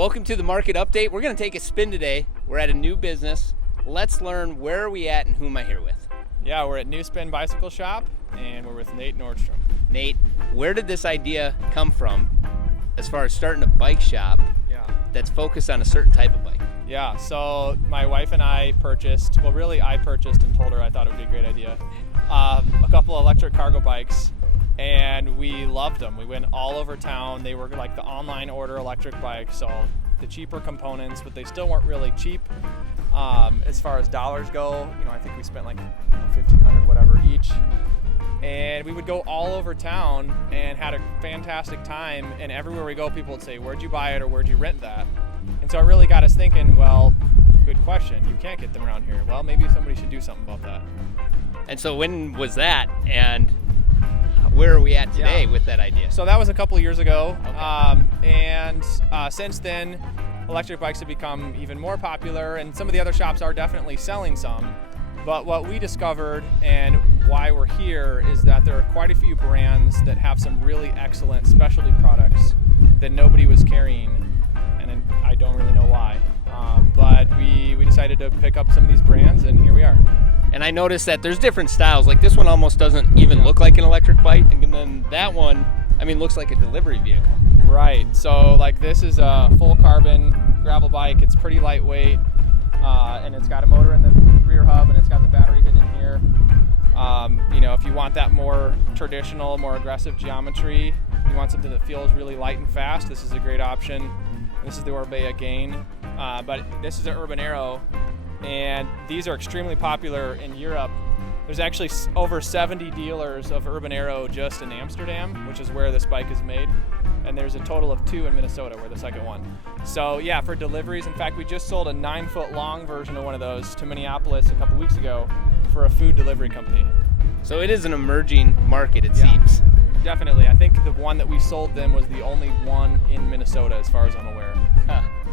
Welcome to the market update. We're going to take a spin today. We're at a new business. Let's learn where are we at and who am I here with. Yeah, we're at New Spin Bicycle Shop, and we're with Nate Nordstrom. Nate, where did this idea come from as far as starting a bike shop that's focused on a certain type of bike? Yeah, so my wife and I purchased, I purchased and told her I thought it would be a great idea, a couple of electric cargo bikes, and we loved them. We went all over town. They were like the online order electric bikes, so the cheaper components, but they still weren't really cheap. As far as dollars go, I think we spent like $1,500 whatever each. And we would go all over town and had a fantastic time, and everywhere we go people would say, where'd you buy it or where'd you rent that? And so it really got us thinking, well, good question, you can't get them around here. Well, maybe somebody should do something about that. And so when was that, and where are we at today with that idea? So that was a couple of years ago. Okay. Since then, electric bikes have become even more popular, and some of the other shops are definitely selling some. But what we discovered and why we're here is that there are quite a few brands that have some really excellent specialty products that nobody was carrying, and I don't really know why. But we decided to pick up some of these brands, and here we are. And I noticed that there's different styles. Like this one almost doesn't even look like an electric bike, and then that one, looks like a delivery vehicle. Right, so like this is a full carbon gravel bike. It's pretty lightweight, and it's got a motor in the rear hub, and it's got the battery hidden here. If you want that more traditional, more aggressive geometry, you want something that feels really light and fast, this is a great option. This is the Orbea Gain, but this is an Urban Arrow, and these are extremely popular in Europe. There's actually over 70 dealers of Urban Arrow just in Amsterdam, which is where this bike is made. And there's a total of 2 in Minnesota. We're the second one. So yeah, for deliveries, in fact, we just sold a 9-foot long version of one of those to Minneapolis a couple weeks ago for a food delivery company. So it is an emerging market, it seems. Definitely. I think the one that we sold them was the only one in Minnesota, as far as I'm aware.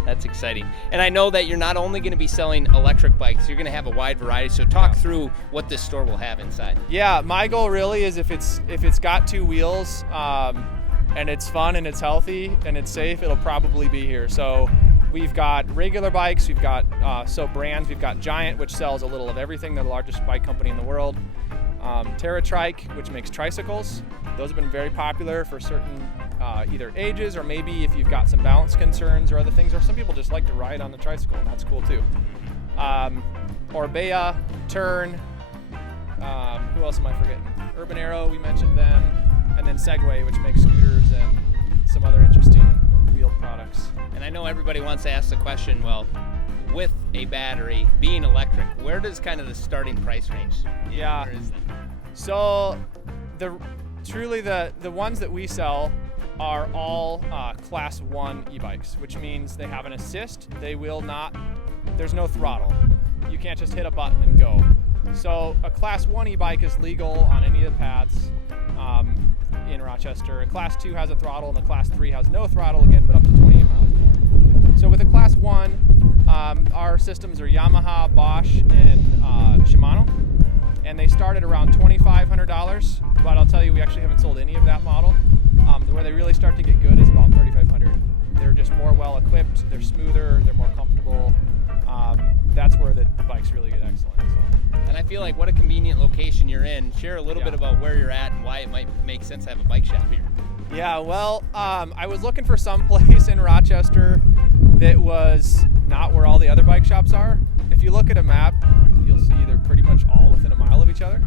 That's exciting. And I know that you're not only going to be selling electric bikes, you're going to have a wide variety. So talk through what this store will have inside. Yeah, my goal really is if it's got 2 wheels, and it's fun and it's healthy and it's safe, it'll probably be here. So we've got regular bikes, we've got brands, we've got Giant, which sells a little of everything. They're the largest bike company in the world. TerraTrike, which makes tricycles. Those have been very popular for certain either ages, or maybe if you've got some balance concerns or other things, or some people just like to ride on the tricycle, and that's cool too. Orbea, Turn, who else am I forgetting? Urban Arrow, we mentioned them. And then Segway, which makes scooters and some other interesting wheeled products. And I know everybody wants to ask the question, well, with a battery being electric, where does kind of the starting price range? Yeah. Where is that? So the ones that we sell are all class 1 e-bikes, which means they have an assist. There's no throttle. You can't just hit a button and go. So a class 1 e-bike is legal on any of the paths in Rochester. A class 2 has a throttle, and the class 3 has no throttle again, but up to 28 miles an hour. So with a class 1, our systems are Yamaha, Bosch, and Shimano, and they start at around $2,500, but I'll tell you, we actually haven't sold any of that model. Where they really start to get good is about $3,500. They're just more well equipped, they're smoother, they're more comfortable. That's where the bikes really get excellent. So. And I feel like what a convenient location you're in. Share a little bit about where you're at and why it might make sense to have a bike shop here. Yeah, well, I was looking for some place in Rochester that was not where all the other bike shops are. If you look at a map, you'll see they're pretty much all within a mile of each other.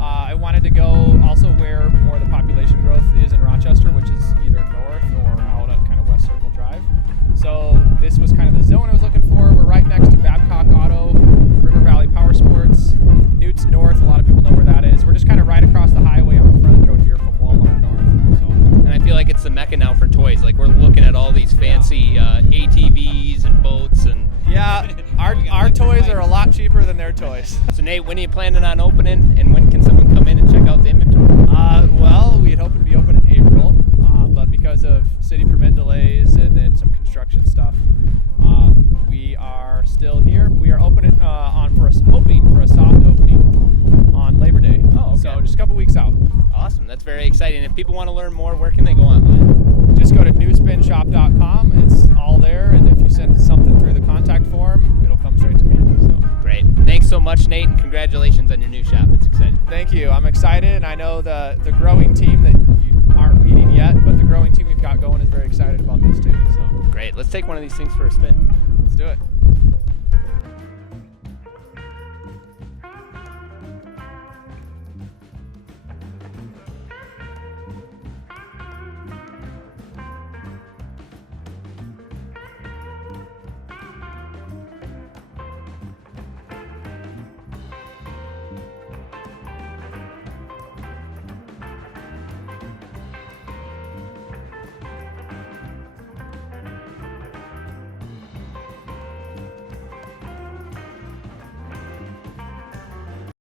I wanted to go also where more of the population growth is in Rochester, which is either north or out at kind of West Circle Drive. So this was kind of the zone I was looking for. We're right next to Babcock Auto, River Valley Power Sports, Newt's North. A lot of people know where that is. We're just kind of right across the highway on the frontage road here from Walmart North. So, and I feel like it's the mecca now for toys. Like we're looking at all these fancy ATVs and boats and. Yeah, our toys are a lot cheaper than their toys. So Nate, when are you planning on opening, and when can someone come in and check out the inventory? Well, we had hoped to be open in April, but because of city permit delays and then some construction stuff, we are still here. We are hoping for a soft opening on Labor Day. Oh, okay. So just a couple weeks out. Awesome, that's very exciting. If people want to learn more, where can they go online? Just go to newspinshop.com. It's all there, and thank you. I'm excited, and I know the growing team that you aren't meeting yet, but the growing team we've got going is very excited about this too. So Great. Let's take one of these things for a spin. let's do it.